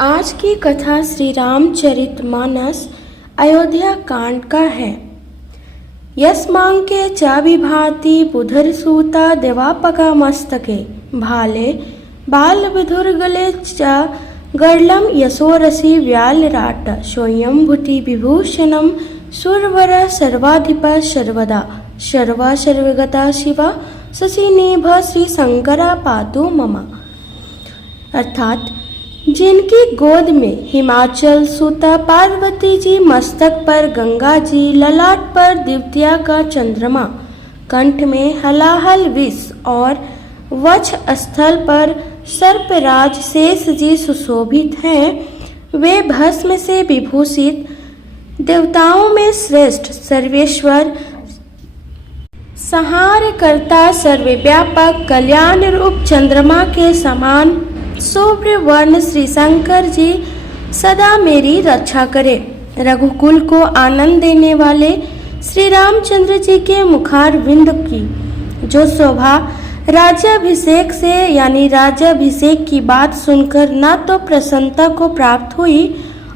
आज की कथा श्री रामचरितमानस अयोध्या कांड का है। यस्मांके च विभाति बुधर सूता देवापका मस्तके भाले बाल विधुर्गले च गर्लम यशोरसी व्यालराट स्वयंभूति विभूषणम सुरवर सर्वाधिप सर्वदा सर्वा सर्वगता शिवा शशिनेभ श्री शंकरा पातु मम। अर्थात जिनकी गोद में हिमाचल सुता पार्वती जी, मस्तक पर गंगा जी, ललाट पर दिव्या का चंद्रमा, कंठ में हलाहल विष और वक्ष स्थल पर सर्पराज शेष जी सुशोभित हैं, वे भस्म से विभूषित देवताओं में श्रेष्ठ सर्वेश्वर संहार करता सर्वव्यापक कल्याण रूप चंद्रमा के समान शुभ्र वर्ण श्री शंकर जी सदा मेरी रक्षा करे। रघुकुल को आनंद देने वाले श्री रामचंद्र जी के मुखारविंद की जो शोभा राज्याभिषेक से यानी राज्याभिषेक की बात सुनकर न तो प्रसन्नता को प्राप्त हुई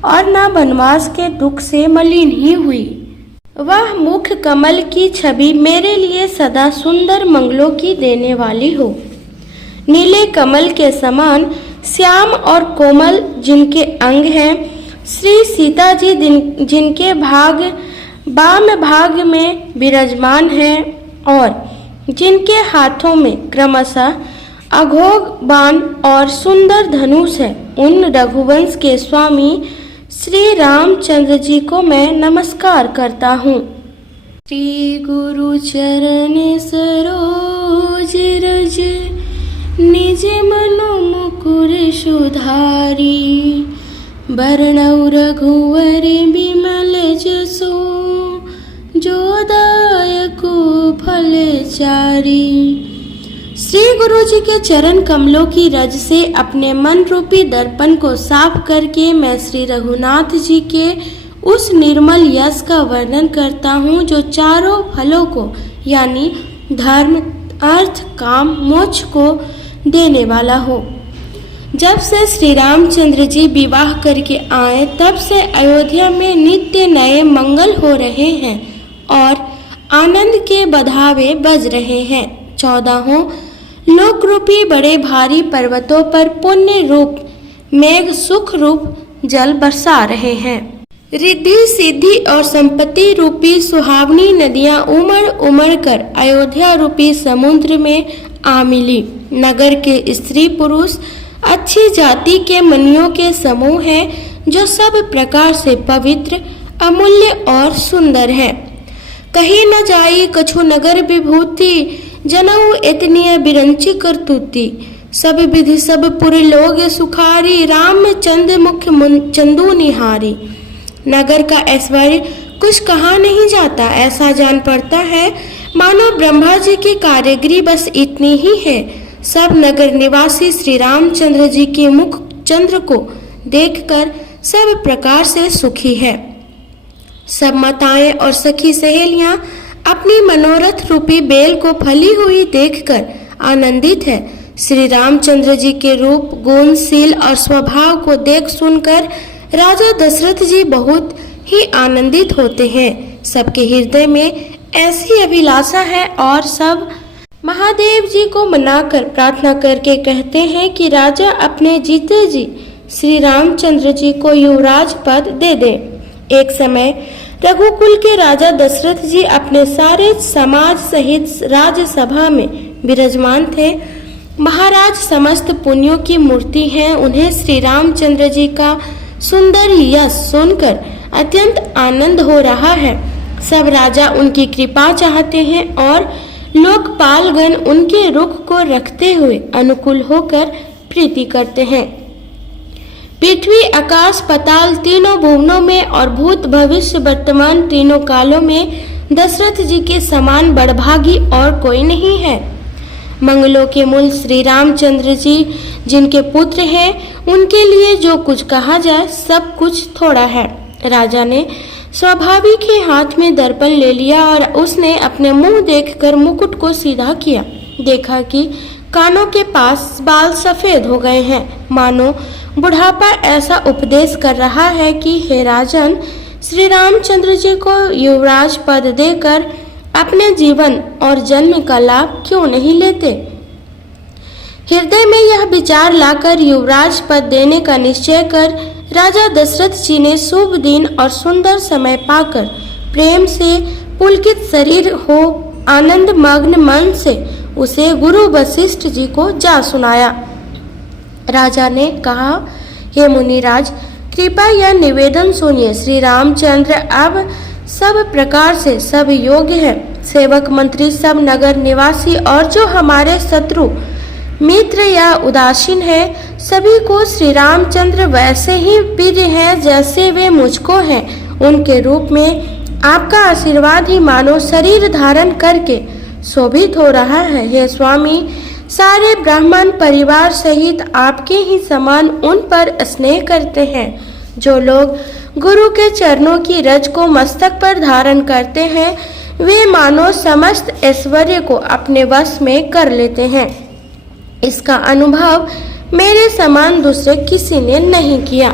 और न वनवास के दुख से मलिन ही हुई। वह मुख कमल की छवि मेरे लिए सदा सुंदर मंगलों की देने वाली हो। नीले कमल के समान श्याम और कोमल जिनके अंग हैं, श्री सीता जी जिनके वाम भाग में विराजमान हैं और जिनके हाथों में क्रमशः अघोघ बाण और सुंदर धनुष है, उन रघुवंश के स्वामी श्री रामचंद्र जी को मैं नमस्कार करता हूँ। श्री गुरु चरण सरोज रज निज मनु मुकुर सुधारी, बरनउ रघुवर बिमल जसो, जो दायको फल चारी। श्री गुरु जी के चरण कमलों की रज से अपने मन रूपी दर्पण को साफ करके मैं श्री रघुनाथ जी के उस निर्मल यश का वर्णन करता हूँ जो चारों फलों को यानी धर्म, अर्थ, काम, मोक्ष को देने वाला हो। जब से श्री रामचंद्र जी विवाह करके आए तब से अयोध्या में नित्य नए मंगल हो रहे हैं और आनंद के बधावे बज रहे हैं। 14 लोक रूपी बड़े भारी पर्वतों पर पुण्य रूप मेघ सुख रूप जल बरसा रहे हैं। रिद्धि सिद्धि और संपत्ति रूपी सुहावनी नदियां उमड़ उमड़ कर अयोध्या रूपी समुद्र में आ मिली। नगर के स्त्री पुरुष अच्छी जाति के मनियों के समूह हैं जो सब प्रकार से पवित्र, अमूल्य और सुंदर हैं। कहीं न जाई कछु नगर विभूति, जनऊ इतनी बिरंची करतूती। सब विधि सब पुर लोग सुखारी, रामचंद मुख चंदू निहारी। नगर का ऐश्वर्य कुछ कहा नहीं जाता, ऐसा जान पड़ता है मानो ब्रह्मा जी की कारीगरी बस इतनी ही है। सब नगर निवासी श्री रामचंद्र जी के मुख चंद्र को देखकर सब प्रकार से सुखी है। सब माताएं और सखी सहेलियां अपनी मनोरथ रूपी बेल को फली हुई देखकर आनंदित है। श्री रामचंद्र जी के रूप, गुण, शील और स्वभाव को देख सुनकर राजा दशरथ जी बहुत ही आनंदित होते हैं। सबके हृदय में ऐसी अभिलाषा है और सब महादेव जी को मनाकर प्रार्थना करके कहते हैं कि राजा अपने जीते जी श्री रामचंद्र जी को युवराज पद दे दे। एक समय रघुकुल के राजा दशरथ जी अपने सारे समाज सहित राज्यसभा में विराजमान थे। महाराज समस्त पुण्यों की मूर्ति हैं, उन्हें श्री रामचंद्र जी का सुंदर यश सुनकर अत्यंत आनंद हो रहा है। सब राजा उनकी कृपा चाहते हैं और लोकपालगण उनके रुख को रखते हुए अनुकूल होकर प्रीति करते हैं। पृथ्वी, आकाश, पाताल तीनों भुवनों में और भूत, भविष्य, वर्तमान तीनों कालों में दशरथ जी के समान बड़भागी और कोई नहीं है। मंगलों के मूल श्री रामचंद्र जी जिनके पुत्र हैं, उनके लिए जो कुछ कहा जाए सब कुछ थोड़ा है। राजा ने स्वाभाविक ही हाथ में दर्पण ले लिया और उसने अपने मुंह देखकर मुकुट को सीधा किया। देखा कि कानों के पास बाल सफेद हो गए हैं, मानो बुढ़ापा ऐसा उपदेश कर रहा है कि हे राजन, श्री रामचंद्र जी को युवराज पद देकर अपने जीवन और जन्म का लाभ क्यों नहीं लेते। हृदय में यह विचार लाकर युवराज पद देने का निश्चय कर राजा दशरथ जी ने शुभ दिन और सुंदर समय पाकर प्रेम से पुलकित शरीर हो आनंद मग्न मन से उसे गुरु वशिष्ठ जी को जा सुनाया। राजा ने कहा, हे मुनिराज, कृपया यह निवेदन सुनिए। श्री रामचंद्र अब सब प्रकार से सब योग्य है। सेवक मंत्री सब नगर निवासी और जो हमारे शत्रु मित्र या उदासीन है, सभी को श्री रामचंद्र वैसे ही प्रिय है जैसे वे मुझको हैं। उनके रूप में आपका आशीर्वाद ही मानो शरीर धारण करके शोभित हो रहा है। हे स्वामी, सारे ब्राह्मण परिवार सहित आपके ही समान उन पर स्नेह करते हैं। जो लोग गुरु के चरणों की रज को मस्तक पर धारण करते हैं, वे मानो समस्त ऐश्वर्य को अपने वश में कर लेते हैं। इसका अनुभव मेरे समान दूसरे किसी ने नहीं किया।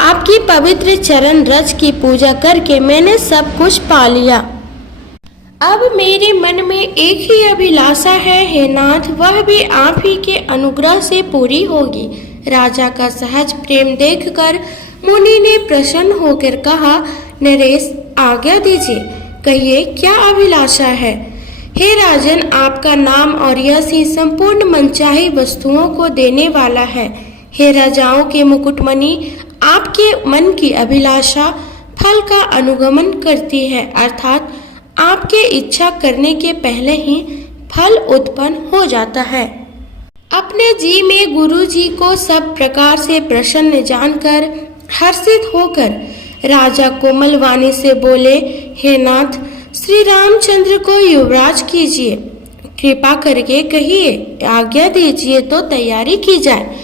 आपकी पवित्र चरण रज की पूजा करके मैंने सब कुछ पा लिया। अब मेरे मन में एक ही अभिलाषा है, हे नाथ, वह भी आप ही के अनुग्रह से पूरी होगी। राजा का सहज प्रेम देखकर मुनि ने प्रसन्न होकर कहा, नरेश, आज्ञा दीजिए, कहिए क्या अभिलाषा है। हे राजन, आपका नाम और यश ही संपूर्ण मनचाही वस्तुओं को देने वाला है। हे राजाओं के मुकुटमणि, आपके मन की अभिलाषा फल का अनुगमन करती है, अर्थात आपके इच्छा करने के पहले ही फल उत्पन्न हो जाता है। अपने जी में गुरु जी को सब प्रकार से प्रसन्न जानकर हर्षित होकर राजा कोमल वाणी से बोले, हे नाथ, श्री रामचंद्र को युवराज कीजिए। कृपा करके कहिए, आज्ञा दीजिए तो तैयारी की जाए।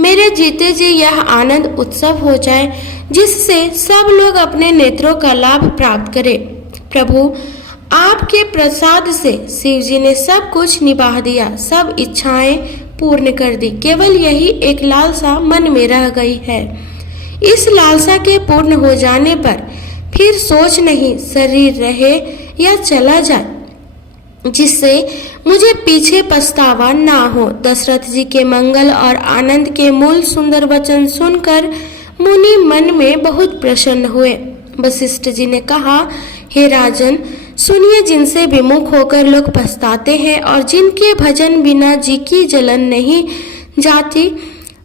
मेरे जीते जी यह आनंद उत्सव हो जाए जिससे सब लोग अपने नेत्रों का लाभ प्राप्त करें। प्रभु, आपके प्रसाद से शिव जी ने सब कुछ निभा दिया, सब इच्छाएं पूर्ण कर दी। केवल यही एक लालसा मन में रह गई है। इस लालसा के पूर्ण हो जाने पर फिर सोच नहीं, शरीर रहे या चला जाए, जिससे मुझे पीछे पछतावा ना हो। दशरथ जी के मंगल और आनंद के मूल सुंदर वचन सुनकर मुनि मन में बहुत प्रसन्न हुए। वशिष्ठ जी ने कहा, हे राजन, सुनिए, जिनसे विमुख होकर लोग पछताते हैं और जिनके भजन बिना जी की जलन नहीं जाती,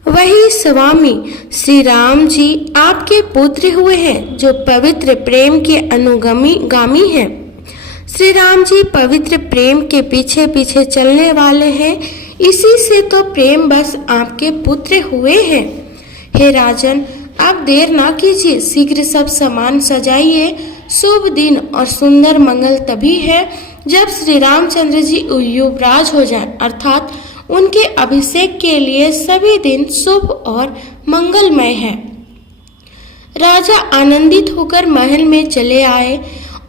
वही स्वामी श्री राम जी आपके पुत्र हुए हैं, जो पवित्र प्रेम के अनुगामी हैं। श्री राम जी पवित्र प्रेम के पीछे पीछे चलने वाले हैं, इसी से तो प्रेम बस आपके पुत्र हुए हैं। हे राजन, आप देर ना कीजिए, शीघ्र सब सामान सजाइए। शुभ दिन और सुंदर मंगल तभी है जब श्री रामचंद्र जी युवराज हो जाएं, अर्थात उनके अभिषेक के लिए सभी दिन शुभ और मंगलमय है। राजा आनंदित होकर महल में चले आए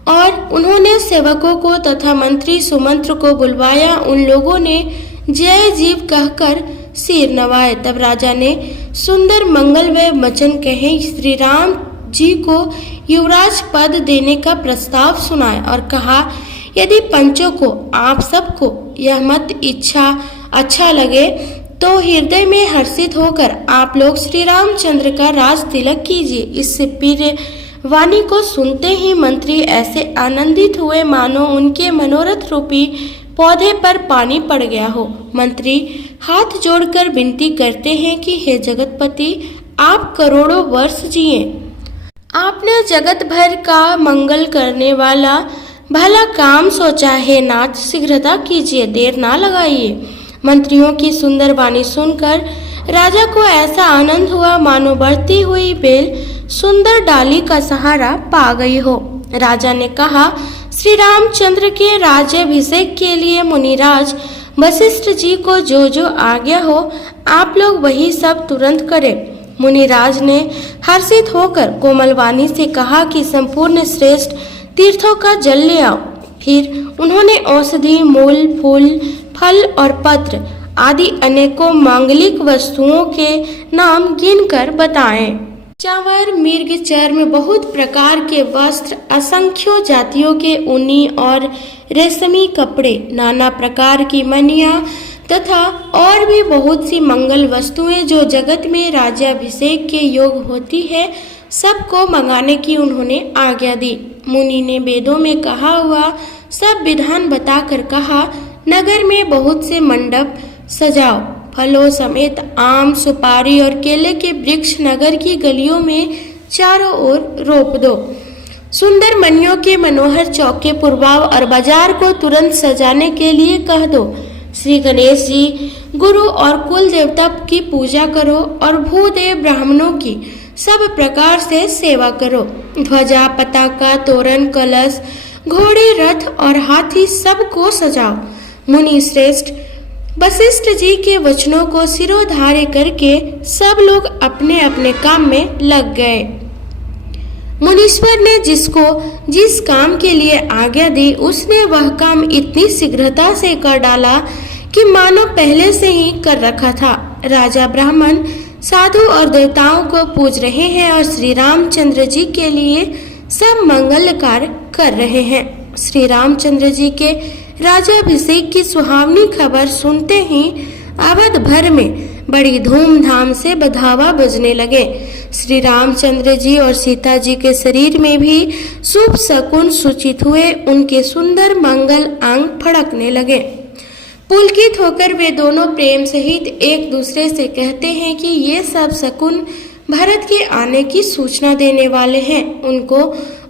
और उन्होंने सेवकों को तथा मंत्री सुमंत्र को बुलवाया। उन लोगों ने जय जीव कहकर सिर नवाए। तब राजा ने सुंदर मंगलमय वचन कहे, श्री राम जी को युवराज पद देने का प्रस्ताव सुनाए और कहा, यदि पंचों को, आप सबको यह मत इच्छा अच्छा लगे तो हृदय में हर्षित होकर आप लोग श्री रामचंद्र का राज तिलक कीजिए। इससे प्रिय वाणी को सुनते ही मंत्री ऐसे आनंदित हुए मानो उनके मनोरथ रूपी पौधे पर पानी पड़ गया हो। मंत्री हाथ जोड़कर विनती करते हैं कि हे जगतपति, आप करोड़ों वर्ष जिए। आपने जगत भर का मंगल करने वाला भला काम सोचा है नाथ, शीघ्रता कीजिए, देर ना लगाइए। मंत्रियों की सुंदर वाणी सुनकर राजा को ऐसा आनंद हुआ मानो बढ़ती हुई बेल सुंदर डाली का सहारा पा गई हो। राजा ने कहा, श्री रामचंद्र के राज्याभिषेक के लिए मुनिराज वशिष्ठ जी को जो जो आज्ञा हो, आप लोग वही सब तुरंत करें। मुनिराज ने हर्षित होकर कोमलवाणी से कहा कि संपूर्ण श्रेष्ठ तीर्थों का जल ले आओ। फिर उन्होंने औषधि, मूल, फूल, फल और पत्र आदि अनेकों मांगलिक वस्तुओं के नाम गिनकर बताएं। चावर, मृग, चर्म, बहुत प्रकार के वस्त्र, असंख्यों जातियों के ऊनी और रेशमी कपड़े, नाना प्रकार की मणियां तथा और भी बहुत सी मंगल वस्तुएं जो जगत में राज्याभिषेक के योग होती है, सबको मंगाने की उन्होंने आज्ञा दी। मुनि ने वेदों में कहा हुआ सब विधान बताकर कहा, नगर में बहुत से मंडप सजाओ, फलों समेत आम, सुपारी और केले के वृक्ष नगर की गलियों में चारों ओर रोप दो। सुंदर मणियों के मनोहर चौके पुरवाओ और बाजार को तुरंत सजाने के लिए कह दो। श्री गणेश जी, गुरु और कुल देवता की पूजा करो और भूदेव ब्राह्मणों की सब प्रकार से सेवा करो। ध्वजा, पताका, तोरण, कलश, घोड़े, रथ और हाथी सबको सजाओ। मुनि श्रेष्ठ वशिष्ठ जी के वचनों को सिरोधार्य करके सब लोग अपने अपने काम में लग गए। मुनीश्वर ने जिसको जिस काम के लिए आज्ञा दी, उसने वह काम इतनी शीघ्रता से कर डाला कि मानो पहले से ही कर रखा था। राजा ब्राह्मण साधु और देवताओं को पूज रहे हैं और श्री रामचंद्र जी के लिए सब मंगल कार्य कर रहे हैं। श्री रामचंद्र जी के राज्याभिषेक की सुहावनी खबर सुनते ही अवध भर में बड़ी धूमधाम से बधावा बजने लगे। श्री रामचंद्र जी और सीता जी के शरीर में भी शुभ शकुन सूचित हुए। उनके सुंदर मंगल अंग फड़कने लगे। पुलकित होकर वे दोनों प्रेम सहित एक दूसरे से कहते हैं कि ये सब शकुन भरत के आने की सूचना देने वाले हैं। उनको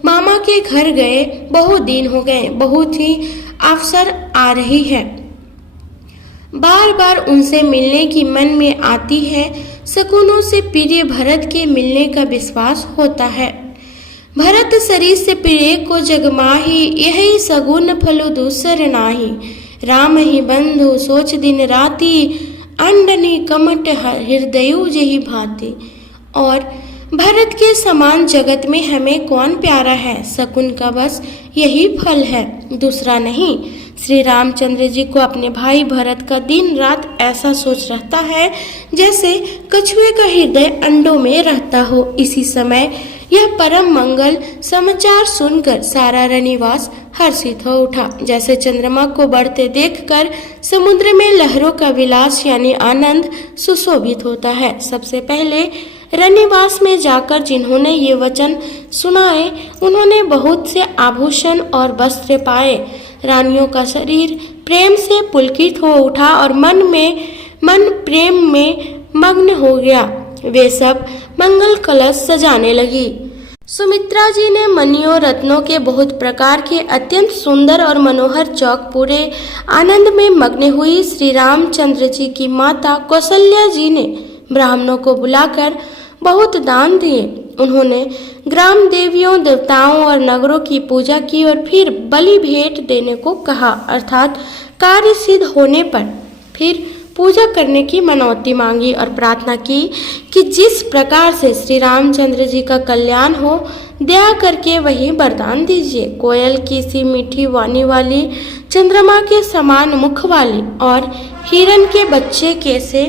मामा के घर गए बहुत दिन हो गए, बहुत ही अवसर आ रही है, बार बार उनसे मिलने की मन में आती है। शकुनों से प्रिय भरत के मिलने का विश्वास होता है। भरत शरीर से प्रिय को जगमाही, यही सगुन फलो दूसर नाही। राम ही बंधु सोच दिन राति, अंडनी कमट हृदयु जही भांति। और भरत के समान जगत में हमें कौन प्यारा है, शकुन का बस यही फल है, दूसरा नहीं। श्री रामचंद्र जी को अपने भाई भरत का दिन रात ऐसा सोच रहता है जैसे कछुए का हृदय अंडों में रहता हो। इसी समय यह परम मंगल समाचार सुनकर सारा रनिवास हर्षित हो उठा। जैसे चंद्रमा को बढ़ते देखकर समुद्र में लहरों का विलास यानी आनंद सुशोभित होता है। सबसे पहले रनिवास में जाकर जिन्होंने ये वचन सुनाए, उन्होंने बहुत से आभूषण और वस्त्र पाए। रानियों का शरीर प्रेम से पुलकित हो उठा और मन प्रेम में मग्न हो गया। वे सब मंगल कलश सजाने लगी। सुमित्रा जी ने मणियों रत्नों के बहुत प्रकार के अत्यंत सुंदर और मनोहर चौक पूरे आनंद में मग्न हुई। श्री रामचंद्र जी की माता कौशल्या जी ने ब्राह्मणों को बुलाकर बहुत दान दिए। उन्होंने ग्राम देवियों, देवताओं और नगरों की पूजा की और फिर बलि भेंट देने को कहा, अर्थात कार्य सिद्ध होने पर फिर पूजा करने की मनौती मांगी और प्रार्थना की कि जिस प्रकार से श्री रामचंद्र जी का कल्याण हो, दया करके वही वरदान दीजिए। कोयल की सी मीठी वाणी वाली, चंद्रमा के समान मुख वाली और हिरण के बच्चे के से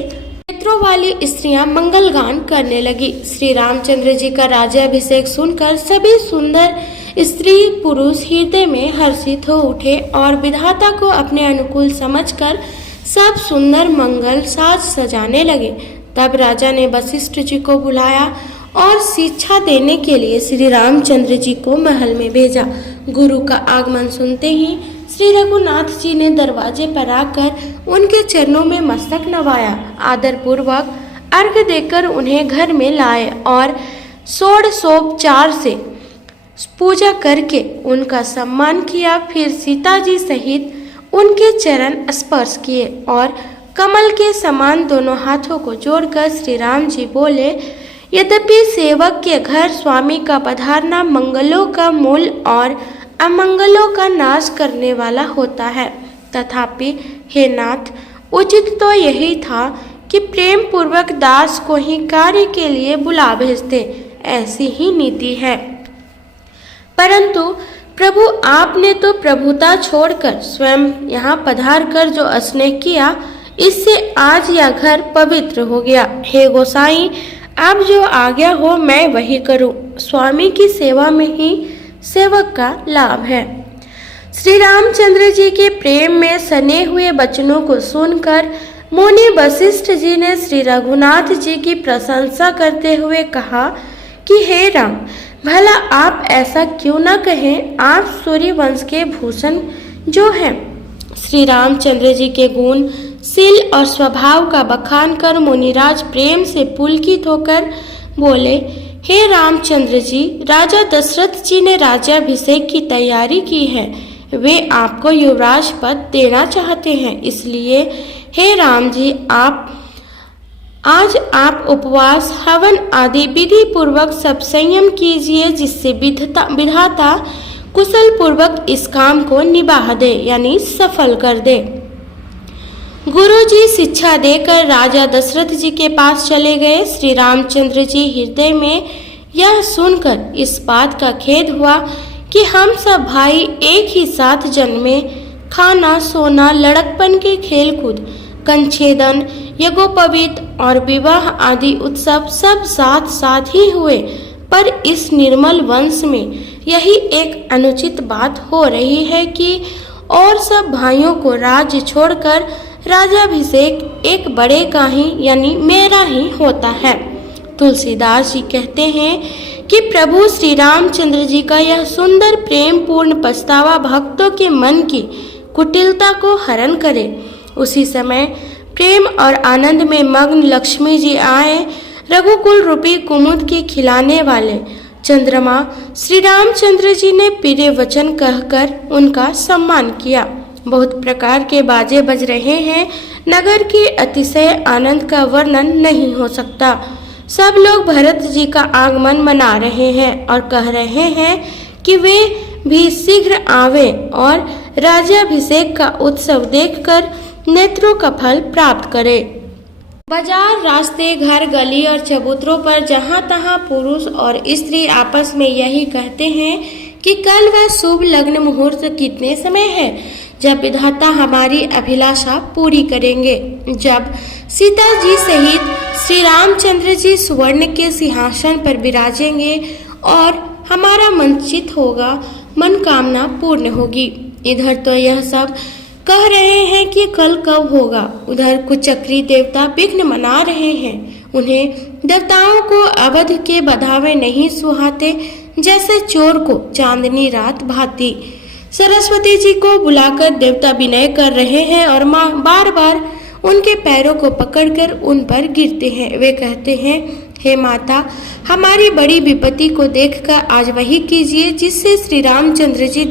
नेत्रों वाली स्त्रियां मंगल गान करने लगी। श्री रामचंद्र जी का राज्याभिषेक सुनकर सभी सुंदर स्त्री पुरुष हृदय में हर्षित हो उठे और विधाता को अपने अनुकूल समझकर सब सुंदर मंगल साज सजाने लगे। तब राजा ने वशिष्ठ जी को बुलाया और शिक्षा देने के लिए श्री रामचंद्र जी को महल में भेजा। गुरु का आगमन सुनते ही श्री रघुनाथ जी ने दरवाजे पर आकर उनके चरणों में मस्तक नवाया, आदर पूर्वक अर्घ्य देकर उन्हें घर में लाए और षोडशोपचार से पूजा करके उनका सम्मान किया। फिर सीता जी सहित उनके चरण स्पर्श किए और कमल के समान दोनों हाथों को जोड़कर श्री राम जी बोले, यद्यपि सेवक के घर स्वामी का पधारना मंगलों का मूल और अमंगलों का नाश करने वाला होता है, तथापि हे नाथ, उचित तो यही था कि प्रेम पूर्वक दास को ही कार्य के लिए बुला भेजते, ऐसी ही नीति है। परंतु प्रभु आपने तो प्रभुता छोड़कर स्वयं यहाँ पधार कर जो स्नेह किया, इससे आज यह घर पवित्र हो गया। हे गोसाई, आप जो आज्ञा हो मैं वही करूं। स्वामी की सेवा में ही सेवक का लाभ है। श्री रामचंद्र जी के प्रेम में सने हुए वचनों को सुनकर मुनि वशिष्ठ जी ने श्री रघुनाथ जी की प्रशंसा करते हुए कहा कि हे राम, भला आप ऐसा क्यों न कहें, आप सूर्य वंश के भूषण जो हैं। श्री रामचंद्र जी के गुण, शील और स्वभाव का बखान कर मुनिराज प्रेम से पुलकित होकर बोले, हे रामचंद्र जी, राजा दशरथ जी ने राज्याभिषेक की तैयारी की है। वे आपको युवराज पद देना चाहते हैं। इसलिए हे राम जी, आज आप उपवास, हवन आदि विधि पूर्वक सब संयम कीजिए, जिससे विधाता कुशल पूर्वक इस काम को निभा दे, यानी सफल कर दे। गुरु जी शिक्षा देकर राजा दशरथ जी के पास चले गए। श्री रामचंद्र जी हृदय में यह सुनकर इस बात का खेद हुआ कि हम सब भाई एक ही साथ जन्मे, खाना सोना, लड़कपन के खेलकूद, कंछेदन, यज्ञोपवीत और विवाह आदि उत्सव सब साथ साथ ही हुए, पर इस निर्मल वंश में यही एक अनुचित बात हो रही है कि और सब भाइयों को राज्य छोड़कर राज्याभिषेक एक बड़े का ही, यानी मेरा ही होता है। तुलसीदास जी कहते हैं कि प्रभु श्री रामचंद्र जी का यह सुंदर प्रेम पूर्ण पछतावा भक्तों के मन की कुटिलता को हरण करे। उसी समय प्रेम और आनंद में मग्न लक्ष्मी जी आए। रघुकुल रूपी कुमुद के खिलाने वाले चंद्रमा श्री रामचंद्र जी ने प्रिय वचन कहकर उनका सम्मान किया। बहुत प्रकार के बाजे बज रहे हैं। नगर के अतिशय आनंद का वर्णन नहीं हो सकता। सब लोग भरत जी का आगमन मना रहे हैं और कह रहे हैं कि वे भी शीघ्र आवे और राज्याभिषेक का उत्सव देखकर नेत्रों का फल प्राप्त करे। बाजार, रास्ते, घर, गली और चबूतरों पर जहाँ तहाँ पुरुष और स्त्री आपस में यही कहते हैं कि कल वह शुभ लग्न मुहूर्त कितने समय है, जब विधाता हमारी अभिलाषा पूरी करेंगे, जब सीता जी सहित श्री रामचंद्र जी सुवर्ण के सिंहासन पर विराजेंगे और हमारा मनचित होगा, मनोकामना पूर्ण होगी। इधर तो यह सब कह रहे हैं कि कल कब होगा, उधर कुचक्री देवता विघ्न मना रहे हैं। उन्हें देवताओं को अवध के बधावे नहीं सुहाते, जैसे चोर को चांदनी रात भाती। सरस्वती जी को बुलाकर देवता विनय कर रहे हैं और माँ बार बार उनके पैरों को पकड़कर उन पर गिरते हैं। वे कहते हैं, हे माता, हमारी बड़ी विपत्ति को देखकर आज वही कीजिए जिससे श्री रामचंद्र जी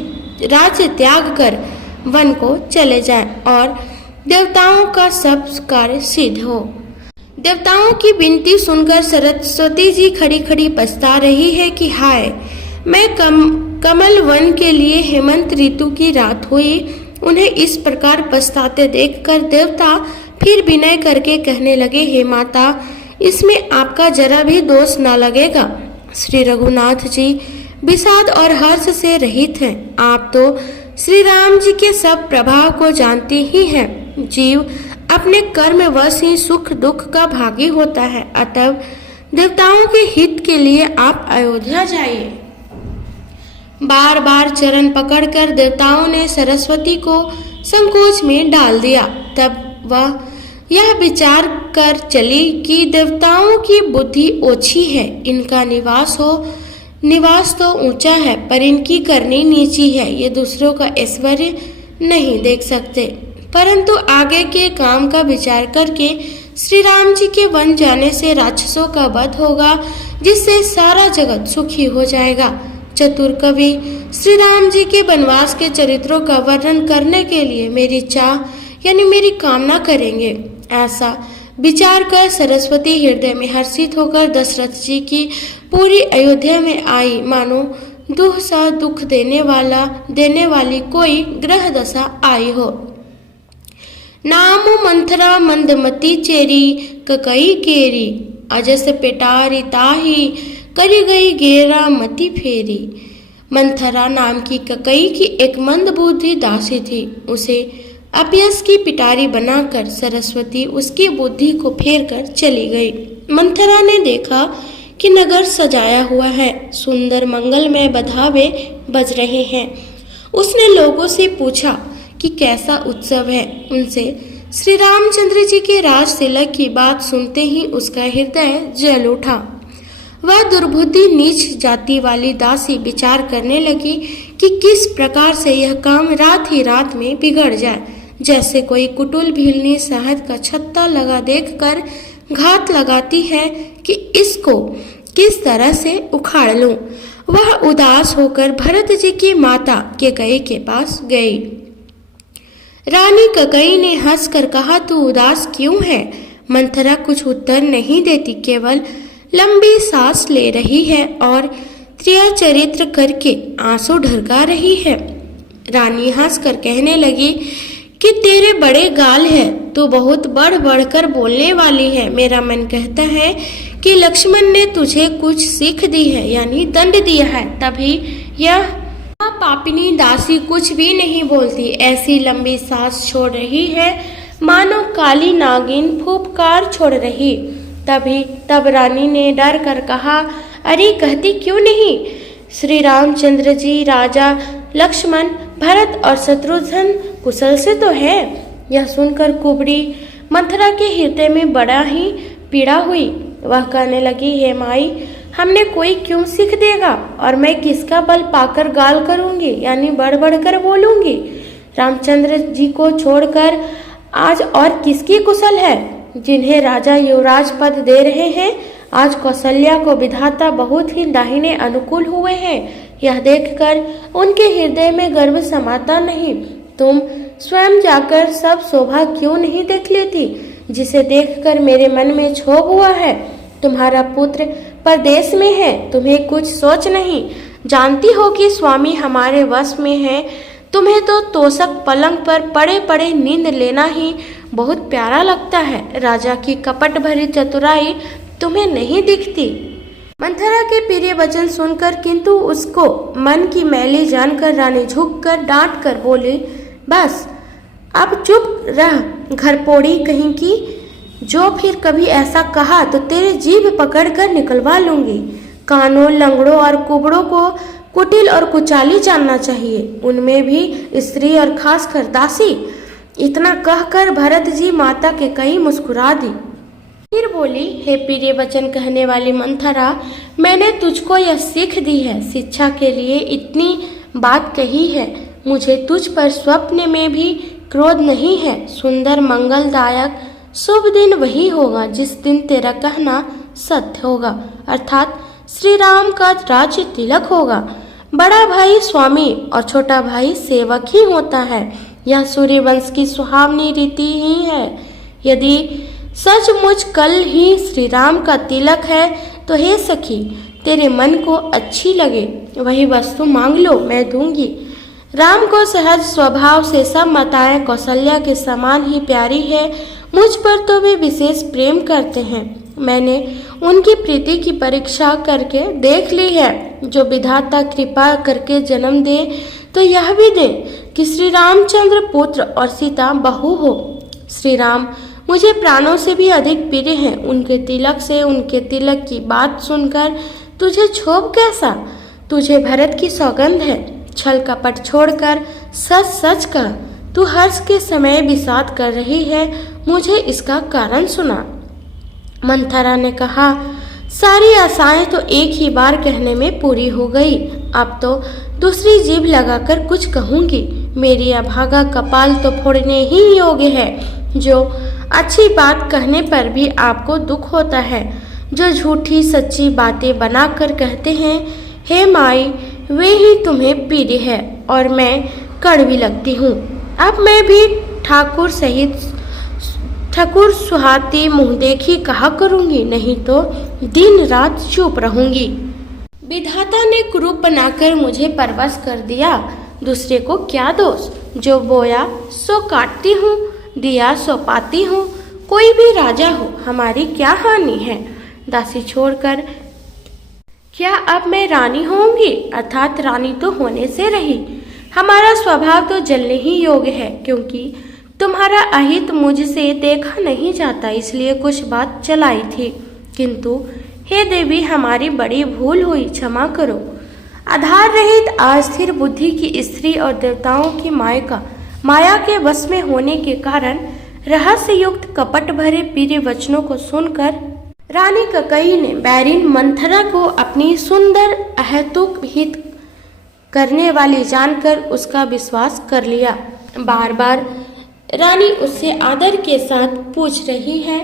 राज्य त्याग कर वन को चले जाएं और देवताओं का सब कार्य सिद्ध हो। देवताओं की विनती सुनकर सरस्वती जी खड़ी खड़ी पछता रही है कि हाय, मैं कमल वन के लिए हेमंत ऋतु की रात हुई। उन्हें इस प्रकार पछताते देखकर देवता फिर विनय करके कहने लगे, हे माता, इसमें आपका जरा भी दोष न लगेगा। श्री रघुनाथ जी विषाद और हर्ष से रहित हैं। आप तो श्री राम जी के सब प्रभाव को जानते ही हैं। जीव अपने कर्म वश ही सुख दुख का भागी होता है। अतः देवताओं के हित के लिए आप अयोध्या जाइए। बार बार चरण पकड़कर देवताओं ने सरस्वती को संकोच में डाल दिया। तब वह यह विचार कर चली कि देवताओं की बुद्धि ओछी है, इनका निवास तो ऊंचा है, पर इनकी करनी नीची है। ये दूसरों का ऐश्वर्य नहीं देख सकते, परंतु आगे के काम का विचार करके श्री राम जी के वन जाने से राक्षसों का वध होगा, जिससे सारा जगत सुखी हो जाएगा। चतुर कवि श्री राम जी के वनवास के चरित्रों का वर्णन करने के लिए मेरी चाह यानी मेरी कामना करेंगे। ऐसा विचार कर सरस्वती हृदय में हर्षित होकर दशरथ जी की पूरी अयोध्या में आई, मानो दुख सा दुख देने वाली कोई ग्रह दशा आई हो। नाम मंथरा मंदमती चेरी ककई केरी, अजस पेटारी ताही करी गई गेरा मती फेरी। मंथरा नाम की ककई की एक मंदबुद्धि दासी थी। उसे अपयश की पिटारी बनाकर सरस्वती उसकी बुद्धि को फेर कर चली गई। मंथरा ने देखा कि नगर सजाया हुआ है, सुंदर मंगलमय बधावे बज रहे हैं। उसने लोगों से पूछा कि कैसा उत्सव है। उनसे श्री रामचंद्र जी के राज तिलक की बात सुनते ही उसका हृदय जल उठा। वह दुर्बुद्धि नीच जाति वाली दासी विचार करने लगी कि किस प्रकार से यह काम रात ही रात में बिगड़ जाए। जैसे कोई कुटुल भीलनी शहद का छत्ता लगा देखकर घात लगाती है कि इसको किस तरह से उखाड़ लूं। वह उदास होकर भरत जी की माता कैकेयी के पास गई। रानी कैकेयी ने हंसकर कहा, तू उदास क्यों है? मंथरा कुछ उत्तर नहीं देती, केवल लंबी सांस ले रही है और त्रिया चरित्र करके आंसू ढरका रही है। रानी हंसकर कहने लगी कि तेरे बड़े गाल है, तू बहुत बढ़ बढ़कर बोलने वाली है। मेरा मन कहता है कि लक्ष्मण ने तुझे कुछ सीख दी है, यानी दंड दिया है, तभी यह पापिनी दासी कुछ भी नहीं बोलती। ऐसी लंबी सांस छोड़ रही है मानो काली नागिन फूफकार छोड़ रही। तब रानी ने डर कर कहा, अरे कहती क्यों नहीं? श्री रामचंद्र जी, राजा लक्ष्मण, भरत और शत्रुघ्न कुशल से तो है। यह सुनकर कुबड़ी मंथरा के हृदय में बड़ा ही पीड़ा हुई। वह कहने लगी, हे माई, हमने कोई क्यों सीख देगा और मैं किसका बल पाकर गाल करूंगी, यानी बढ़ बढ़ कर बोलूंगी। रामचंद्र जी को छोड़कर आज और किसकी कुशल है जिन्हें राजा युवराज पद दे रहे हैं। आज कौशल्या को विधाता बहुत ही दाहिने अनुकूल हुए हैं। यह देखकर उनके हृदय में गर्व समाता नहीं। तुम स्वयं जाकर सब शोभा क्यों नहीं देख लेती, जिसे देखकर मेरे मन में क्षोभ हुआ है। तुम्हारा पुत्र परदेश में है, तुम्हें कुछ सोच नहीं। जानती हो कि स्वामी हमारे वश में है। तुम्हें तो तोषक पलंग पर पड़े पड़े नींद लेना ही बहुत प्यारा लगता है। राजा की कपट भरी चतुराई तुम्हें नहीं दिखती। मंथरा के प्रिय वचन सुनकर किंतु उसको मन की मैली जानकर रानी झुककर डांट कर बोली, बस अब चुप रह, घरपोड़ी कहीं की। जो फिर कभी ऐसा कहा तो तेरे जीभ पकड़कर निकलवा लूंगी। कानों, लंगड़ों और कुबड़ों को कुटिल और कुचाली जानना चाहिए, उनमें भी स्त्री और खासकर दासी। इतना कहकर भरत जी माता कैकेयी मुस्कुरा दी। फिर बोली, हे प्रिय वचन कहने वाली मंथरा, मैंने तुझको यह सीख दी है, शिक्षा के लिए इतनी बात कही है। मुझे तुझ पर स्वप्न में भी क्रोध नहीं है। सुंदर मंगलदायक शुभ दिन वही होगा जिस दिन तेरा कहना सत्य होगा, अर्थात श्री राम का राज्य तिलक होगा। बड़ा भाई स्वामी और छोटा भाई सेवक ही होता है। यह सूर्यवंश की सुहावनी रीति ही है। यदि सचमुच कल ही श्री राम का तिलक है तो हे सखी, तेरे मन को अच्छी लगे वही वस्तु मांग लो, मैं दूंगी। राम को सहज स्वभाव से सब माताएं कौशल्या के समान ही प्यारी है। मुझ पर तो वे विशेष प्रेम करते हैं। मैंने उनकी प्रीति की परीक्षा करके देख ली है। जो विधाता कृपा करके जन्म दे तो यह भी दे कि श्री रामचंद्र पुत्र और सीता बहू हो। श्री राम मुझे प्राणों से भी अधिक प्रिय हैं। उनके तिलक की बात सुनकर तुझे क्षोभ कैसा? तुझे भरत की सौगंध है। छल कपट छोड़कर सच सच कह, तू हर्ष के समय विषाद कर रही है, मुझे इसका कारण सुना। मंथरा ने कहा, सारी आशाएं तो एक ही बार कहने में पूरी हो गई। अब तो दूसरी जीभ लगाकर कुछ कहूंगी। मेरी अभागा कपाल तो फोड़ने ही योग्य है। जो अच्छी बात कहने पर भी आपको दुख होता है, जो झूठी सच्ची बातें बनाकर कहते हैं, हे माई, वे ही तुम्हें प्रिय है और मैं कड़वी लगती हूँ। अब मैं भी ठाकुर सुहाती मुँह देखी कहा करूँगी, नहीं तो दिन रात चुप रहूँगी। विधाता ने कुरूप बनाकर मुझे परवश कर दिया। दूसरे को क्या दोष? जो बोया सो काटती हूँ, दिया सो पाती हूँ। कोई भी राजा हो, हमारी क्या हानि है? दासी छोड़कर क्या अब मैं रानी होंगी? अर्थात रानी तो होने से रही। हमारा स्वभाव तो जलने ही योग्य है, क्योंकि तुम्हारा अहित मुझसे देखा नहीं जाता, इसलिए कुछ बात चलाई थी, किंतु हे देवी हमारी बड़ी भूल हुई, क्षमा करो। आधार रहित अस्थिर बुद्धि की स्त्री और देवताओं की माया के वश में होने के कारण रहस्य युक्त कपट भरे पीरे वचनों को सुनकर रानी कैकेयी ने बैरिन मंथरा को अपनी सुंदर अहेतुक हित करने वाली जानकर उसका विश्वास कर लिया। बार बार रानी उससे आदर के साथ पूछ रही है,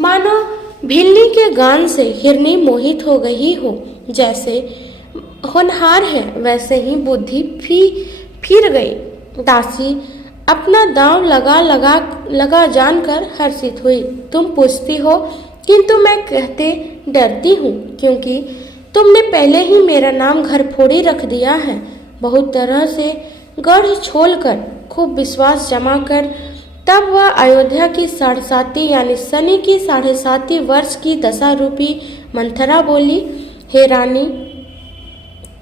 मानो भिल्ली के गान से हिरनी मोहित हो गई हो। जैसे होनहार है वैसे ही बुद्धि फिर गई। दासी अपना दांव लगा जानकर हर्षित हुई। तुम पूछती हो, किंतु मैं कहते डरती हूँ, क्योंकि तुमने पहले ही मेरा नाम घरफोड़ी रख दिया है। बहुत तरह से गढ़ छोलकर खूब विश्वास जमा कर तब वह अयोध्या की 7.5 यानी शनि की 7.5 वर्ष की दशा रूपी मंथरा बोली, हे रानी,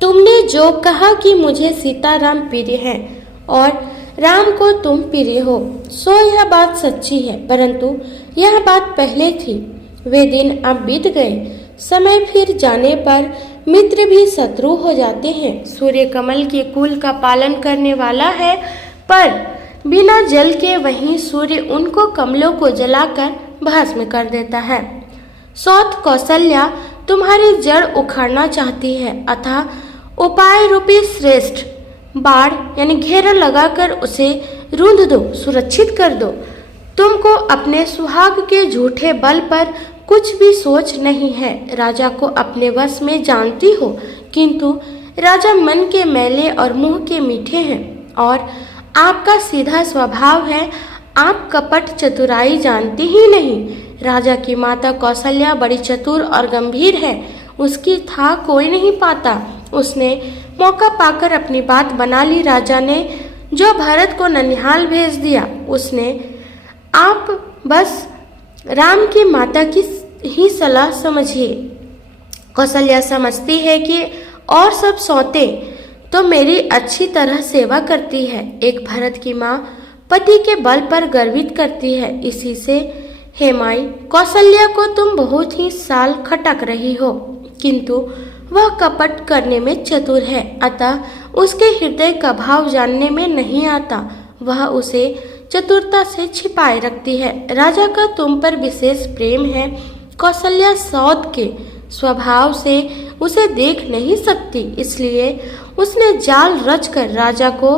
तुमने जो कहा कि मुझे सीताराम प्रिय हैं और राम को तुम प्रिय हो, सो यह बात सच्ची है, परंतु यह बात पहले थी। वे दिन अब बीत गए। समय फिर जाने पर मित्र भी शत्रु हो जाते हैं। सूर्य कमल के कुल का पालन करने वाला है, पर बिना जल के वहीं सूर्य उनको कमलों को जलाकर भस्म कर देता है। सौत कौशल्या तुम्हारी जड़ उखाड़ना चाहती है, अतः उपाय रूपी श्रेष्ठ बाड़ यानी घेरा लगाकर उसे रूंध दो, सुरक्षित कर दो। तुमको अपने सुहाग के झूठे बल पर कुछ भी सोच नहीं है। राजा को अपने वश में जानती हो, किंतु राजा मन के मैले और मुंह के मीठे हैं, और आपका सीधा स्वभाव है। आप कपट चतुराई जानती ही नहीं। राजा की माता कौशल्या बड़ी चतुर और गंभीर है, उसकी था कोई नहीं पाता। उसने मौका पाकर अपनी बात बना ली। राजा ने जो भरत को ननिहाल भेज दिया, उसने आप बस राम की माता की ही सलाह समझिए। कौशल्या समझती है कि और सब सौते तो मेरी अच्छी तरह सेवा करती है। एक भरत की माँ पति के बल पर गर्वित करती है। इसी से हे माई, कौशल्या को तुम बहुत ही साल खटक रही हो, किंतु वह कपट करने में चतुर है, अतः उसके हृदय का भाव जानने में नहीं आता। वह उसे चतुरता से छिपाए रखती है। राजा का तुम पर विशेष प्रेम है। कौशल्या सौत के स्वभाव से उसे देख नहीं सकती, इसलिए उसने जाल रचकर राजा को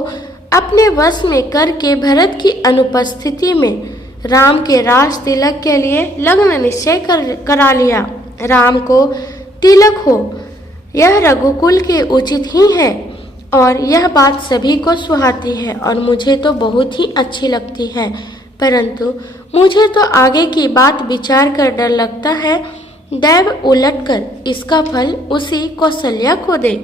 अपने वश में करके भरत की अनुपस्थिति में राम के राज तिलक के लिए लग्न निश्चय करा लिया। राम को तिलक हो यह रघुकुल के उचित ही है, और यह बात सभी को सुहाती है और मुझे तो बहुत ही अच्छी लगती है, परंतु मुझे तो आगे की बात विचार कर डर लगता है। दैव उलटकर इसका फल उसी कौशल्या को दे।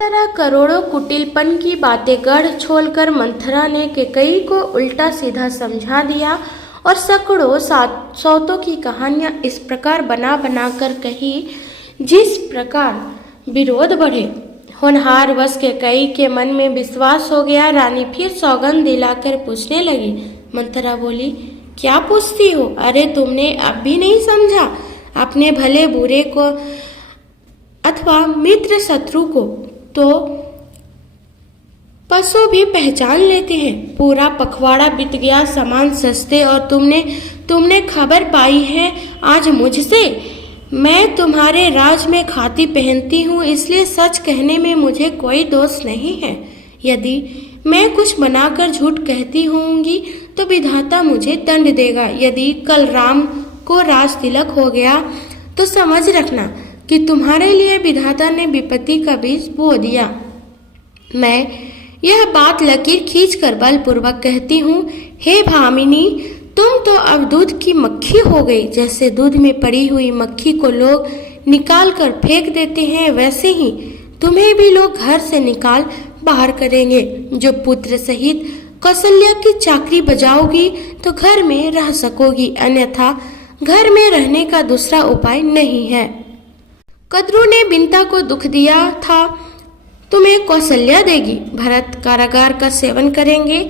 तरह करोड़ों कुटिलपन की बातें गढ़ छोलकर मंथरा ने कैकेयी को उल्टा सीधा समझा दिया और सैकड़ों सौतों की कहानियां इस प्रकार बना बना कर कही जिस प्रकार विरोध बढ़े। होनहार वश कैकेयी के मन में विश्वास हो गया। रानी फिर सौगंध दिलाकर पूछने लगी। मंथरा बोली, क्या पूछती हो? अरे तुमने अब भी नहीं समझा? अपने भले बुरे को अथवा मित्र शत्रु को तो पशु भी पहचान लेते हैं। पूरा पखवाड़ा बीत गया, सामान सस्ते, और तुमने खबर पाई है आज मुझसे। मैं तुम्हारे राज में खाती पहनती हूँ, इसलिए सच कहने में मुझे कोई दोष नहीं है। यदि मैं कुछ बनाकर झूठ कहती होंगी तो विधाता मुझे दंड देगा। यदि कल राम को राज तिलक हो गया तो समझ रखना कि तुम्हारे लिए विधाता ने विपत्ति का बीज बो दिया। मैं यह बात लकीर खींचकर बलपूर्वक कहती हूँ, हे भामिनी, तुम तो अब दूध की मक्खी हो गई। जैसे दूध में पड़ी हुई मक्खी को लोग निकाल कर फेंक देते हैं, वैसे ही तुम्हें भी लोग घर से निकाल बाहर करेंगे। जो पुत्र सहित कौशल्या की चाकरी बजाओगी तो घर में रह सकोगी, अन्यथा घर में रहने का दूसरा उपाय नहीं है। कद्रू ने बिंता को दुख दिया था, तुम्हें कौशल्या देगी। भरत कारागार का सेवन करेंगे।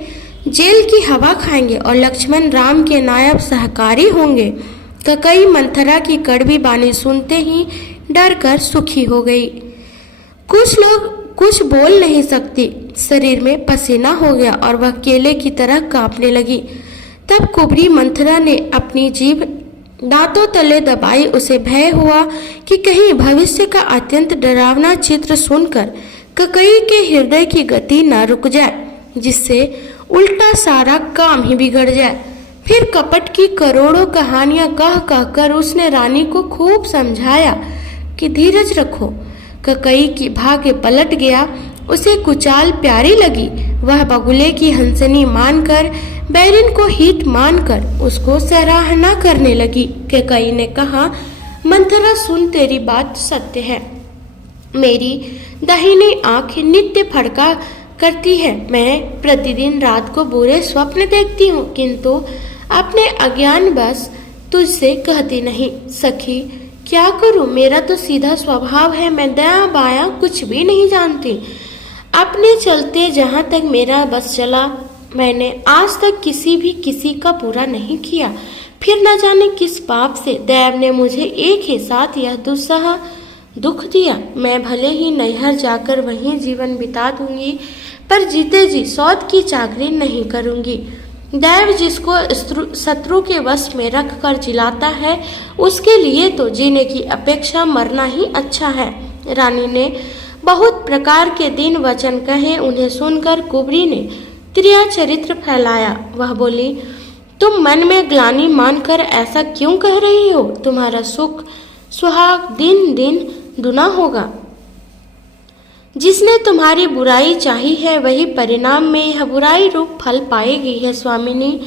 जेल की हवा खाएंगे और लक्ष्मण राम के नायब सहकारी होंगे। ककई मंथरा की कड़वी बानी सुनते ही डर कर सुखी हो गई। कुछ लोग कुछ बोल नहीं सकती, शरीर में पसीना हो गया और वह केले की तरह कांपने लगी। तब कुबरी मंथरा ने अपनी जीभ दांतों तले दबाई। उसे भय हुआ कि कहीं भविष्य का अत्यंत डरावना चित्र सुनकर ककई के हृदय की गति न रुक जाए, जिससे उल्टा सारा काम ही बिगड़ जाए। फिर कपट की करोड़ों कहानियां कह कहकर उसने रानी को खूब समझाया कि धीरज रखो। ककई की भाग्य पलट गया। उसे कुचाल प्यारी लगी। वह बगुले की हंसनी मानकर, बैरिन को हित मानकर उसको सराहना करने लगी। ककई ने कहा, मंथरा सुन, तेरी बात सत्य है। मेरी दाहिनी आंख नित्य फड़का करती है। मैं प्रतिदिन रात को बुरे स्वप्न देखती हूँ, किंतु अपने अज्ञान बस तुझसे कहती नहीं। सखी, क्या करूं? मेरा तो सीधा स्वभाव है। मैं दायां बायां कुछ भी नहीं जानती। अपने चलते जहां तक मेरा बस चला, मैंने आज तक किसी का पूरा नहीं किया। फिर न जाने किस पाप से दैव ने मुझे एक ही साथ यह दुस्सह दुख दिया। मैं भले ही नैहर जाकर वहीं जीवन बिता दूंगी, पर जीते जी सौत की चाकरी नहीं करूंगी। दैव जिसको शत्रु के वश में रख कर जिलाता है, उसके लिए तो जीने की अपेक्षा मरना ही अच्छा है। रानी ने बहुत प्रकार के दिन वचन कहे। उन्हें सुनकर कुबरी ने त्रिया चरित्र फैलाया। वह बोली, तुम मन में ग्लानि मानकर ऐसा क्यों कह रही हो? तुम्हारा सुख सुहाग दिन दिन दुना होगा। जिसने तुम्हारी बुराई चाही है, वही परिणाम में यह बुराई रूप फल पाएगी है स्वामिनी।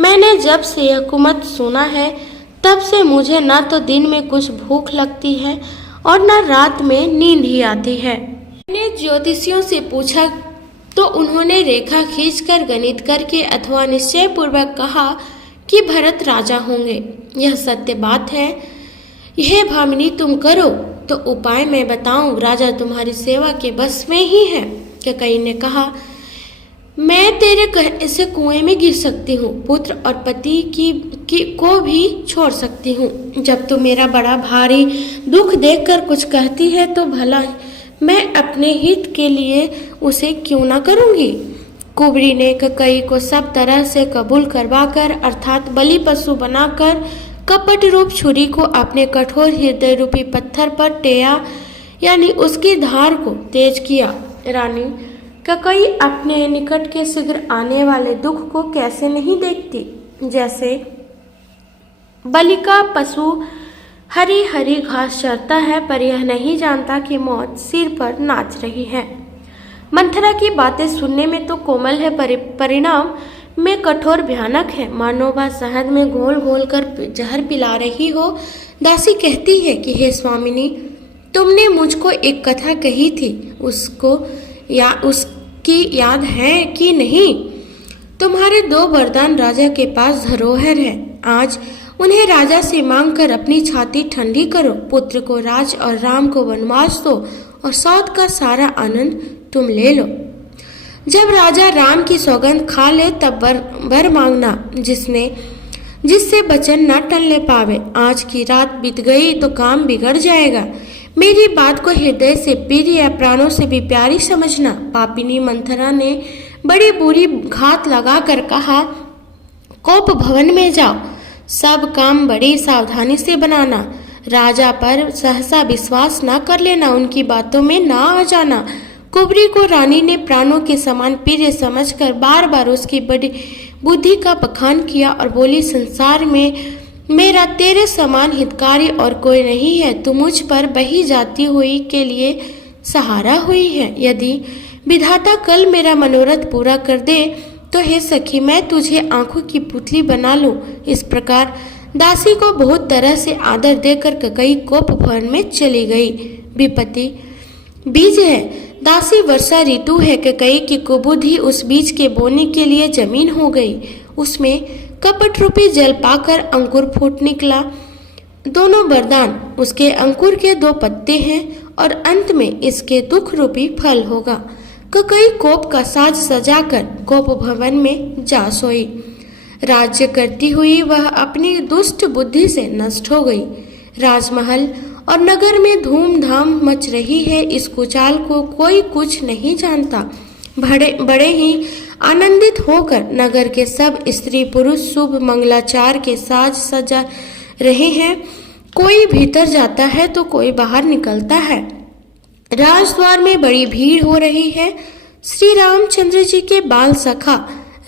मैंने जब से यह कुमत सुना है, तब से मुझे न तो दिन में कुछ भूख लगती है और न रात में नींद ही आती है। मैंने ज्योतिषियों से पूछा तो उन्होंने रेखा खींचकर, गणित करके अथवा निश्चय पूर्वक कहा कि भरत राजा होंगे। यह सत्य बात है। यह भामिनी तुम करो तो उपाय मैं बताऊं। राजा तुम्हारी सेवा के बस में ही है। ककई ने कहा, मैं तेरे कहने से कुएं में गिर सकती हूँ, पुत्र और पति को भी छोड़ सकती हूँ। जब तू मेरा बड़ा भारी दुख देखकर कुछ कहती है तो भला मैं अपने हित के लिए उसे क्यों ना करूँगी। कुबरी ने ककई को सब तरह से कबूल करवाकर, अर्थात बलि पशु बनाकर, कपट रूप छुरी को अपने कठोर हृदय रूपी पत्थर पर टेया, यानी उसकी धार को तेज किया। रानी ककई अपने निकट के शीघ्र आने वाले दुख को कैसे नहीं देखती। जैसे बलि का पशु हरी हरी घास चरता है, पर यह नहीं जानता कि मौत सिर पर नाच रही है। मंथरा की बातें सुनने में तो कोमल है, परिणाम में कठोर भयानक है। मानो वह शहद में घोल घोल कर जहर पिला रही हो। दासी कहती है कि हे स्वामिनी, तुमने मुझको एक कथा कही थी, उसकी याद है कि नहीं? तुम्हारे 2 वरदान राजा के पास धरोहर है। आज उन्हें राजा से मांगकर अपनी छाती ठंडी करो। पुत्र को राज और राम को वनवास दो और सौत का सारा आनंद तुम ले लो। जब राजा राम की सौगंध खा ले तब वर मांगना, जिससे वचन न टलने पावे। आज की रात बीत गई तो काम बिगड़ जाएगा। मेरी बात को हृदय से प्रिय या प्राणों से भी प्यारी समझना। पापिनी मंथरा ने बड़ी बुरी घात लगाकर कहा, कोप भवन में जाओ, सब काम बड़ी सावधानी से बनाना। राजा पर सहसा विश्वास न कर लेना, उनकी बातों में ना आ जाना। कुबरी को रानी ने प्राणों के समान प्रिय समझकर बार बार उसकी बड़ी बुद्धि का बखान किया और बोली, संसार में मेरा तेरे समान हितकारी और कोई नहीं है। तू मुझ पर बही जाती हुई के लिए सहारा हुई है। यदि विधाता कल मेरा मनोरथ पूरा कर दे तो हे सखी, मैं तुझे आंखों की पुतली बना लूं। इस प्रकार दासी को बहुत तरह से आदर देकर ककई कोप भवन में चली गई। विपत्ति बीज है, दासी वर्षा ऋतु है। ककई की कुबुद्धि उस बीज के बोने के लिए जमीन हो गई। उसमें कपट रूपी जल पाकर अंकुर फूट निकला। दोनों वरदान उसके अंकुर के 2 पत्ते हैं और अंत में इसके दुख रूपी फल होगा। ककई कोप का साज सजाकर कोप भवन में जा सोई। राज्य करती हुई वह अपनी दुष्ट बुद्धि से नष्ट हो गई। राजमहल और नगर में धूमधाम मच रही है। इस कुचाल को कोई कुछ नहीं जानता। बड़े ही आनंदित होकर नगर के सब स्त्री पुरुष शुभ मंगलाचार के साज सजा रहे हैं। कोई भीतर जाता है तो कोई बाहर निकलता है। राजद्वार में बड़ी भीड़ हो रही है। श्री रामचंद्र जी के बाल सखा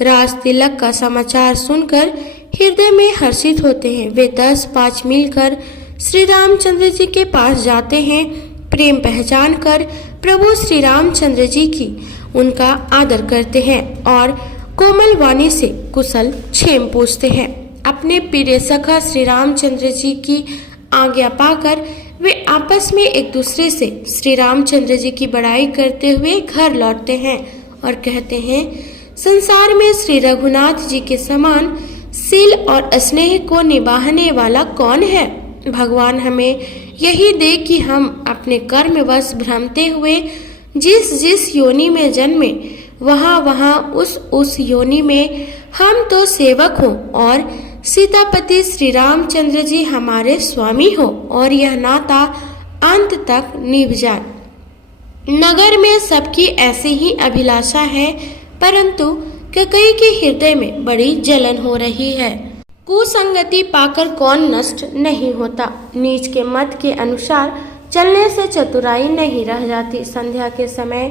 राज तिलक का समाचार सुनकर हृदय में हर्षित होते हैं। वे 10-5 मिलकर श्री रामचंद्र जी के पास जाते हैं। प्रेम पहचान कर प्रभु श्री रामचंद्र जी की उनका आदर करते हैं और कोमल वाणी से कुशल क्षेम पूछते हैं। अपने प्रिय सखा श्री रामचंद्र जी की आज्ञा पाकर वे आपस में एक दूसरे से श्री रामचंद्र जी की बड़ाई करते हुए घर लौटते हैं और कहते हैं, संसार में श्री रघुनाथ जी के समान शील और स्नेह को निभाने वाला कौन है। भगवान हमें यही दे कि हम अपने कर्मवश भ्रमते हुए जिस जिस योनि में जन्मे वहाँ उस योनि में हम तो सेवक हों और सीतापति श्री रामचंद्र जी हमारे स्वामी हो और यह नाता अंत तक निभ जाए। नगर में सबकी ऐसी ही अभिलाषा है, परंतु ककई के हृदय में बड़ी जलन हो रही है। कुसंगति पाकर कौन नष्ट नहीं होता। नीच के मत के अनुसार चलने से चतुराई नहीं रह जाती। संध्या के समय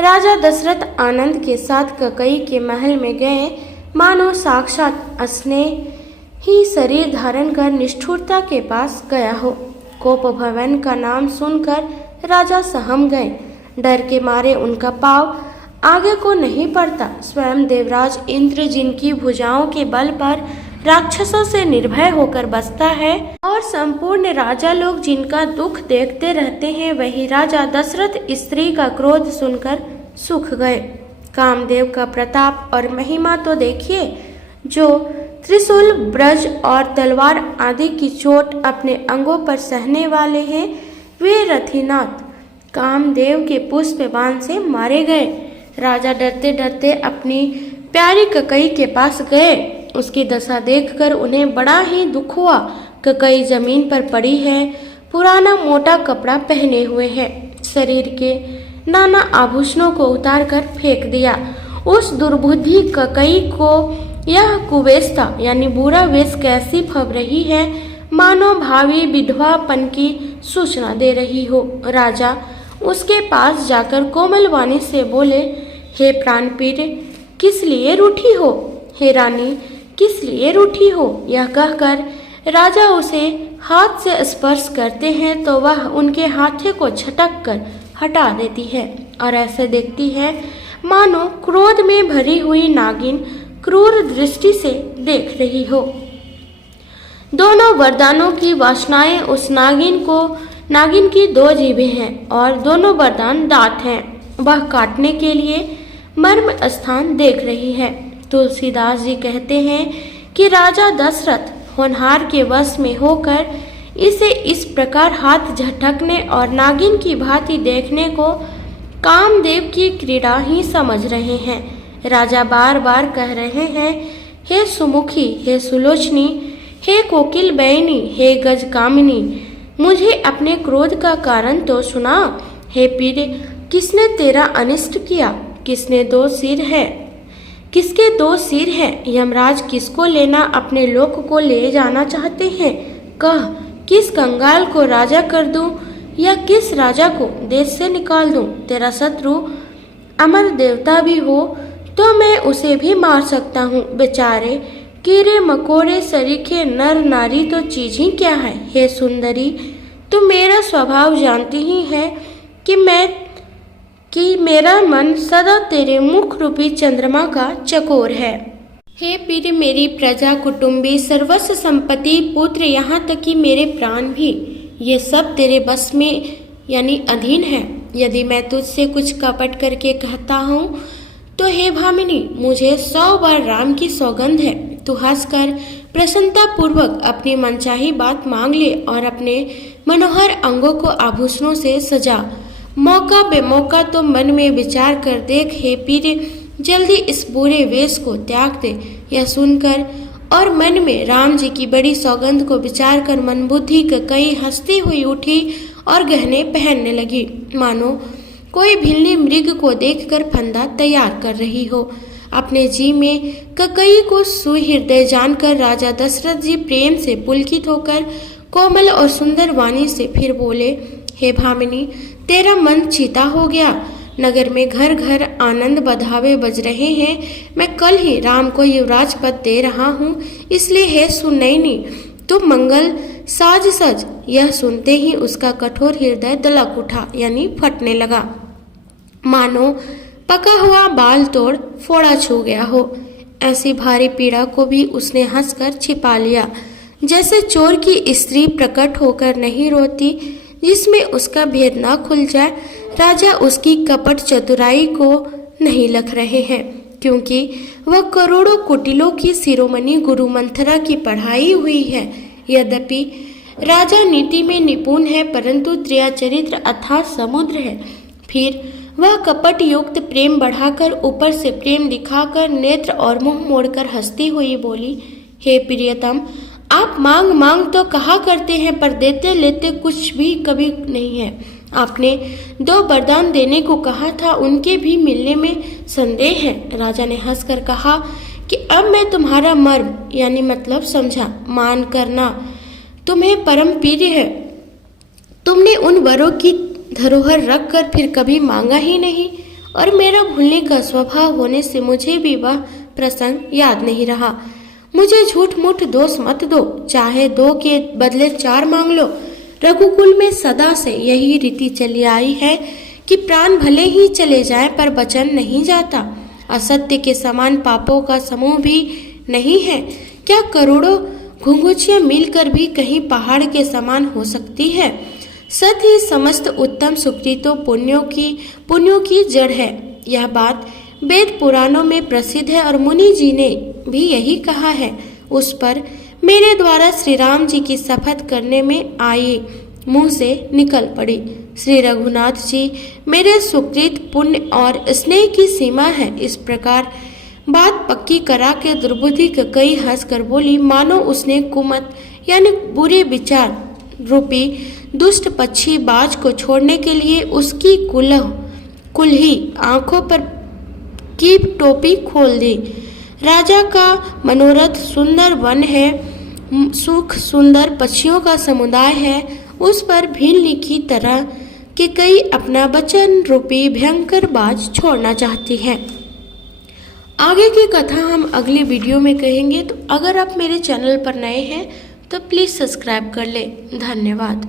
राजा दशरथ आनंद के साथ ककई के महल में गए। मानो साक्षात स्नेह ही शरीर धारण कर निष्ठुरता के पास गया हो। कोप भवन का नाम सुनकर राजा सहम गए। डर के मारे उनका पांव आगे को नहीं पड़ता। स्वयं देवराज इंद्र जिनकी भुजाओं के बल पर राक्षसों से निर्भय होकर बसता है और संपूर्ण राजा लोग जिनका दुख देखते रहते हैं, वही राजा दशरथ स्त्री का क्रोध सुनकर सूख गए। कामदेव का प्रताप और महिमा तो देखिए, जो त्रिशूल ब्रज और तलवार आदि की चोट अपने अंगों पर सहने वाले हैं, वे रथिनाथ कामदेव के पुष्प बाण से मारे गए। राजा डरते डरते अपनी प्यारी ककई के पास गए। उसकी दशा देखकर उन्हें बड़ा ही दुख हुआ। ककई जमीन पर पड़ी है, पुराना मोटा कपड़ा पहने हुए है, शरीर के नाना आभूषणों को उतार कर फेंक दिया। उस दुर्बुद्धि ककई को यह कुवेश्ता यानी बुरा वेश कैसी फब रही है, मानो भावी विधवापन की सूचना दे रही हो। राजा उसके पास जाकर कोमल वाणी से बोले, हे प्राणप्रिय, किस लिए रूठी हो? हे रानी, किस लिए रूठी हो? यह कहकर राजा उसे हाथ से स्पर्श करते हैं तो वह उनके हाथे को झटक कर हटा देती है और ऐसे देखती है मानो क्रोध में भरी हुई नागिन क्रूर दृष्टि से देख रही हो। दोनों वरदानों की वासनाएं उस नागिन की 2 जीभें हैं और दोनों वरदान दांत हैं। वह काटने के लिए मर्म स्थान देख रही है। तुलसीदास जी कहते हैं कि राजा दशरथ होनहार के वश में होकर इसे इस प्रकार हाथ झटकने और नागिन की भांति देखने को कामदेव की क्रीड़ा ही समझ रहे हैं। राजा बार बार कह रहे हैं, हे सुमुखी, हे सुलोचनी, हे कोकिल बैनी, हे गज कामिनी, मुझे अपने क्रोध का कारण तो सुना। हे पीर, किसने तेरा अनिष्ट किया? किसने 2 सिर है? किसके 2 सिर हैं? यमराज किसको लेना अपने लोक को ले जाना चाहते हैं? कह, किस कंगाल को राजा कर दूं या किस राजा को देश से निकाल दूं? तेरा शत्रु अमर देवता भी हो तो मैं उसे भी मार सकता हूँ। बेचारे कीड़े मकोड़े सरीखे नर नारी तो चीज ही क्या है। हे सुंदरी, तुम मेरा स्वभाव जानती ही है कि मेरा मन सदा तेरे मुख रूपी चंद्रमा का चकोर है। हे पीर, मेरी प्रजा, कुटुंबी, सर्वस्व संपत्ति, पुत्र, यहाँ तक कि मेरे प्राण भी, ये सब तेरे बस में यानी अधीन है। यदि मैं तुझसे कुछ कपट करके कहता हूँ तो हे भामिनी, मुझे 100 बार राम की सौगंध है। तू हंसकर प्रसन्नता पूर्वक अपनी मनचाही बात मांग ले और अपने मनोहर अंगों को आभूषणों से सजा। मौका बेमौका तो मन में विचार कर देख, हे पीर जल्दी इस बुरे वेश को त्याग दे। यह सुनकर और मन में राम जी की बड़ी सौगंध को विचार कर मन बुद्धि कई हंसती हुई उठी और गहने पहनने लगी, मानो कोई भिल्ली मृग को देखकर फंदा तैयार कर रही हो। अपने जी में ककई को सुहृदय जानकर राजा दशरथ जी प्रेम से पुलकित होकर कोमल और सुंदर वाणी से फिर बोले, हे भामिनी, तेरा मन चीता हो गया। नगर में घर घर आनंद बधावे बज रहे हैं। मैं कल ही राम को युवराज पद दे रहा हूँ, इसलिए हे सुनैनी, तुम मंगल साज सज। यह सुनते ही उसका कठोर हृदय दलक उठा, यानी फटने लगा, मानो पका हुआ बाल तोड़ फोड़ा छू गया हो। ऐसी भारी पीड़ा को भी उसने हंसकर छिपा लिया, जैसे चोर की स्त्री प्रकट होकर नहीं रोती, जिसमें उसका भेद ना खुल जाए। राजा उसकी कपट चतुराई को नहीं लख रहे हैं, क्योंकि वह करोड़ों कुटिलों की शिरोमणि गुरु मंथरा की पढ़ाई हुई है। यद्यपि राजा नीति में निपुण है, परंतु त्रिया चरित्र अथाह समुद्र है। फिर वह कपट युक्त प्रेम बढ़ाकर ऊपर से प्रेम दिखाकर नेत्र और मुंह मोड़कर हंसती हुई बोली, हे प्रियतम, आप मांग मांग तो कहा करते हैं, पर देते लेते कुछ भी कभी नहीं है। आपने 2 वरदान देने को कहा था, उनके भी मिलने में संदेह है। राजा ने हंसकर कहा कि अब मैं तुम्हारा मर्म यानी मतलब समझा। मान करना तुम्हें परम प्रिय है। तुमने उन वरों की धरोहर रख कर फिर कभी मांगा ही नहीं, और मेरा भूलने का स्वभाव होने से मुझे भी वह प्रसंग याद नहीं रहा। मुझे झूठ मूठ दोष मत दो, चाहे 2 के बदले 4 मांग लो। रघुकुल में सदा से यही रीति चली आई है कि प्राण भले ही चले जाएं, पर वचन नहीं जाता। असत्य के समान पापों का समूह भी नहीं है। क्या करोड़ों घुंघुचियां मिलकर भी कहीं पहाड़ के समान हो सकती है? सत ही समस्त उत्तम सुकृतों पुण्यों की जड़ है। यह बात वेद पुराणों में प्रसिद्ध है और मुनि जी ने भी यही कहा है। उस पर मेरे द्वारा श्री राम जी की शपथ करने में आई मुंह से निकल पड़ी। श्री रघुनाथ जी मेरे सुकृत पुण्य और स्नेह की सीमा है। इस प्रकार बात पक्की करा के दुर्बुद्धि कई हंस कर बोली, मानो उसने कुमत यानी बुरे विचार रूपी दुष्ट पक्षी बाज को छोड़ने के लिए उसकी कुल्ही आंखों पर की टोपी खोल दी। राजा का मनोरथ सुंदर वन है, सुख सुंदर पक्षियों का समुदाय है। उस पर भीलनी की तरह के कई अपना वचन रूपी भयंकर बाज छोड़ना चाहती हैं। आगे की कथा हम अगली वीडियो में कहेंगे। तो अगर आप मेरे चैनल पर नए हैं तो प्लीज़ सब्सक्राइब कर लें। धन्यवाद।